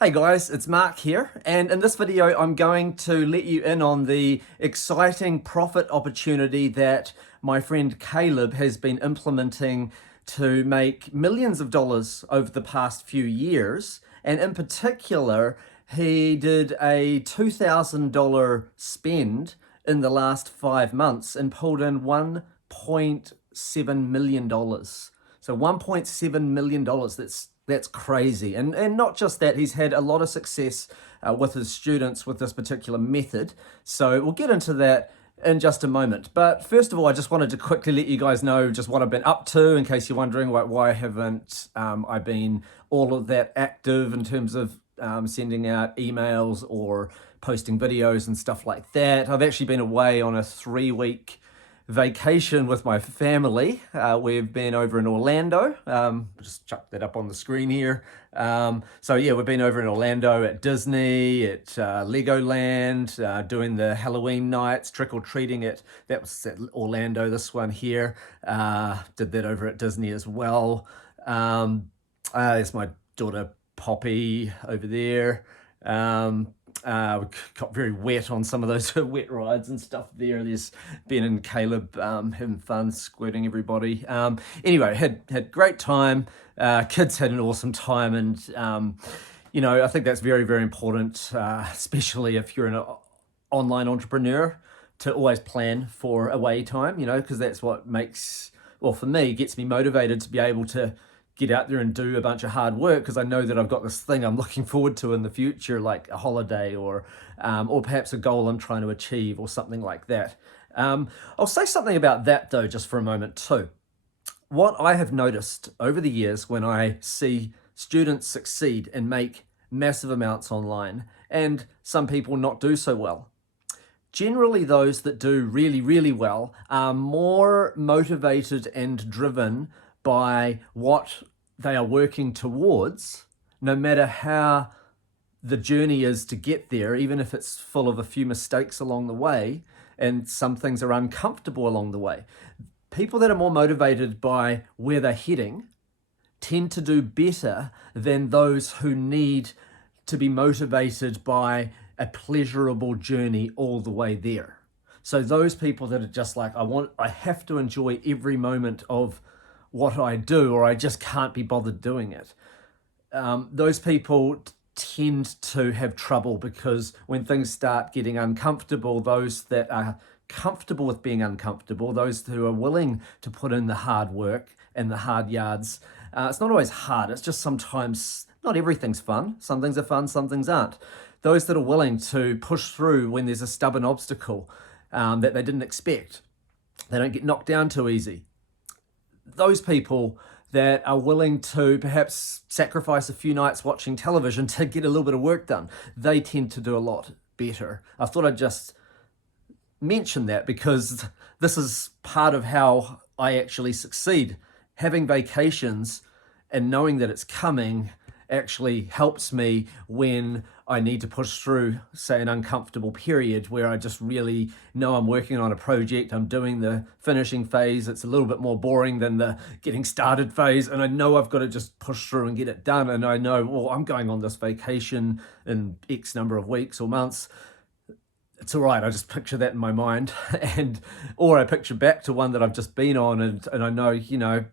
Hey guys, it's Mark here, and in this video I'm going to let you in on the exciting profit opportunity that my friend Caleb has been implementing to make millions of dollars over the past few years. And in particular, he did a $2,000 spend in the last 5 months and pulled in $1.7 million. So $1.7 million, that's crazy. And not just that, he's had a lot of success with his students with this particular method. So we'll get into that in just a moment. But first of all, I just wanted to quickly let you guys know just what I've been up to, in case you're wondering why haven't I been all of that active in terms of sending out emails or posting videos and stuff like that. I've actually been away on a 3-week vacation with my family. We've been over in Orlando. Just chuck that up on the screen here. So yeah, we've been over in Orlando at Disney, at Legoland, doing the Halloween nights, trick-or-treating that was at Orlando, this one here. Did that over at Disney as well. There's my daughter Poppy over there. We got very wet on some of those wet rides and stuff there. There's Ben and Caleb having fun, squirting everybody. Anyway, had great time. Kids had an awesome time, and I think that's very, very important, especially if you're an online entrepreneur, to always plan for away time. Because that's what makes, well, for me, gets me motivated to be able to get out there and do a bunch of hard work, because I know that I've got this thing I'm looking forward to in the future, like a holiday or perhaps a goal I'm trying to achieve or something like that. I'll say something about that though, just for a moment too. What I have noticed over the years when I see students succeed and make massive amounts online and some people not do so well, generally those that do really, really well are more motivated and driven by what they are working towards, no matter how the journey is to get there, even if it's full of a few mistakes along the way and some things are uncomfortable along the way. People that are more motivated by where they're heading tend to do better than those who need to be motivated by a pleasurable journey all the way there. So those people that are just like, I have to enjoy every moment of what I do, or I just can't be bothered doing it. Those people tend to have trouble, because when things start getting uncomfortable, those that are comfortable with being uncomfortable, those who are willing to put in the hard work and the hard yards, it's not always hard, it's just sometimes not everything's fun. Some things are fun, some things aren't. Those that are willing to push through when there's a stubborn obstacle that they didn't expect, they don't get knocked down too easy. Those people that are willing to perhaps sacrifice a few nights watching television to get a little bit of work done, they tend to do a lot better. I thought I'd just mention that, because this is part of how I actually succeed. Having vacations and knowing that it's coming actually helps me when I need to push through, say, an uncomfortable period where I just really know I'm working on a project, I'm doing the finishing phase, it's a little bit more boring than the getting started phase, and I know I've got to just push through and get it done, and I know, well, I'm going on this vacation in X number of weeks or months. It's all right, I just picture that in my mind, or I picture back to one that I've just been on, and I know,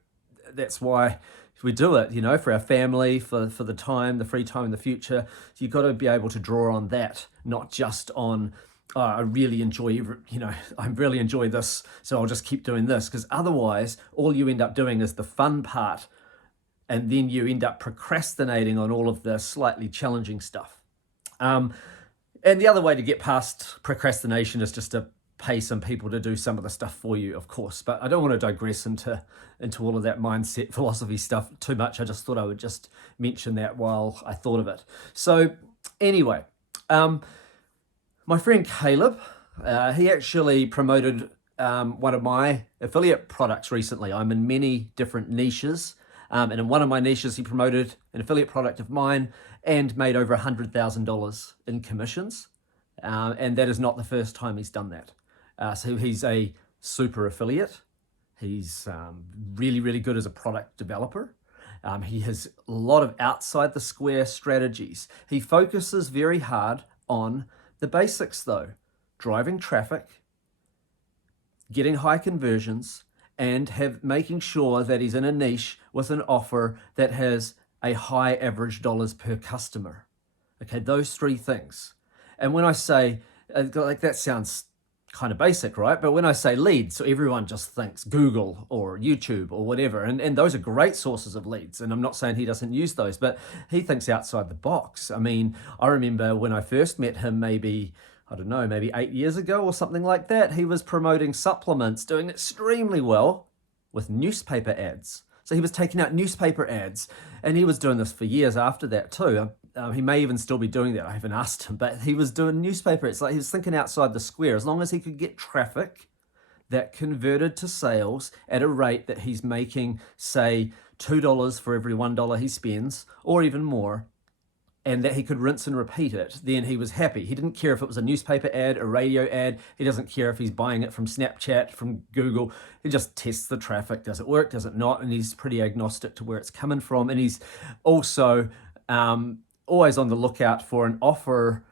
that's why we do it, for our family, for the free time in the future. So you've got to be able to draw on that, not just on, oh, I really enjoy, I really enjoy this, so I'll just keep doing this. Because otherwise, all you end up doing is the fun part, and then you end up procrastinating on all of the slightly challenging stuff. And the other way to get past procrastination is just to pay some people to do some of the stuff for you, of course. But I don't want to digress into all of that mindset philosophy stuff too much. I just thought I would just mention that while I thought of it. So anyway, my friend Caleb, he actually promoted one of my affiliate products recently. I'm in many different niches. And in one of my niches, he promoted an affiliate product of mine and made over $100,000 in commissions. And that is not the first time he's done that. So he's a super affiliate. He's really, really good as a product developer. He has a lot of outside the square strategies. He focuses very hard on the basics though: driving traffic, getting high conversions, and making sure that he's in a niche with an offer that has a high average dollars per customer. Okay, those three things. And when I say, like, that sounds kind of basic, right? But when I say leads, so everyone just thinks Google or YouTube or whatever, and those are great sources of leads, and I'm not saying he doesn't use those, but he thinks outside the box. I mean, I remember when I first met him, maybe, I don't know, maybe 8 years ago or something like that, he was promoting supplements, doing extremely well with newspaper ads. So he was taking out newspaper ads, and he was doing this for years after that too. He may even still be doing that. I haven't asked him, but he was doing newspaper. It's like he was thinking outside the square. As long as he could get traffic that converted to sales at a rate that he's making, say, $2 for every $1 he spends, or even more, and that he could rinse and repeat it, then he was happy. He didn't care if it was a newspaper ad, a radio ad. He doesn't care if he's buying it from Snapchat, from Google. He just tests the traffic. Does it work? Does it not? And he's pretty agnostic to where it's coming from. And he's also always on the lookout for an offer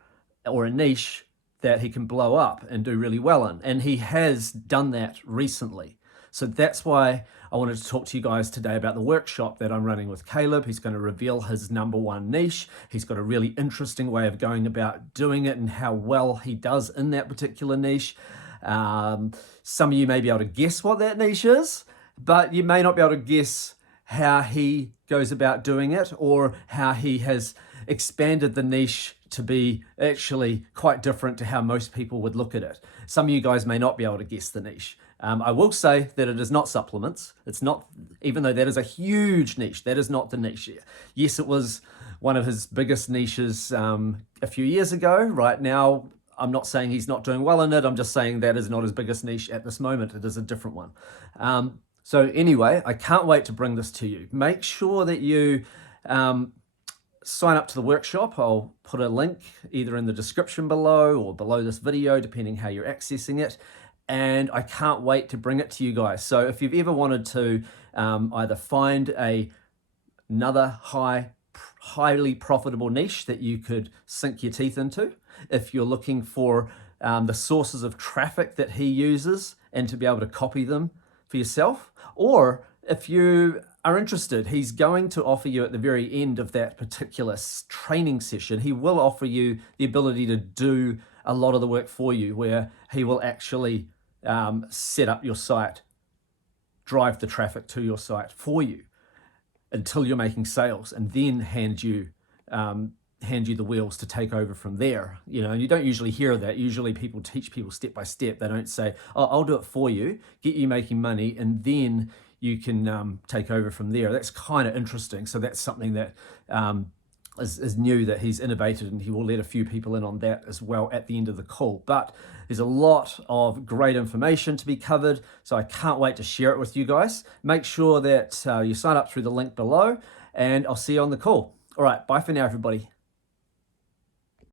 or a niche that he can blow up and do really well in. And he has done that recently. So that's why I wanted to talk to you guys today about the workshop that I'm running with Caleb. He's going to reveal his number one niche. He's got a really interesting way of going about doing it and how well he does in that particular niche. Some of you may be able to guess what that niche is, but you may not be able to guess how he goes about doing it, or how he has expanded the niche to be actually quite different to how most people would look at it. Some of you guys may not be able to guess the niche. I will say that it is not supplements. It's not, even though that is a huge niche, that is not the niche. Yes, it was one of his biggest niches a few years ago. Right now, I'm not saying he's not doing well in it. I'm just saying that is not his biggest niche at this moment. It is a different one. So anyway, I can't wait to bring this to you. Make sure that you sign up to the workshop. I'll put a link either in the description below or below this video, depending how you're accessing it. And I can't wait to bring it to you guys. So if you've ever wanted to either find another highly profitable niche that you could sink your teeth into, if you're looking for the sources of traffic that he uses and to be able to copy them for yourself, or if you are interested, he's going to offer you at the very end of that particular training session, he will offer you the ability to do a lot of the work for you, where he will actually set up your site, drive the traffic to your site for you until you're making sales, and then hand you the wheels to take over from there. You know, and you don't usually hear that. Usually people teach people step by step. They don't say, oh, I'll do it for you, get you making money, and then you can take over from there. That's kind of interesting. So that's something that is new, that he's innovated, and he will let a few people in on that as well at the end of the call. But there's a lot of great information to be covered, so I can't wait to share it with you guys. Make sure that you sign up through the link below, and I'll see you on the call. All right, bye for now, everybody.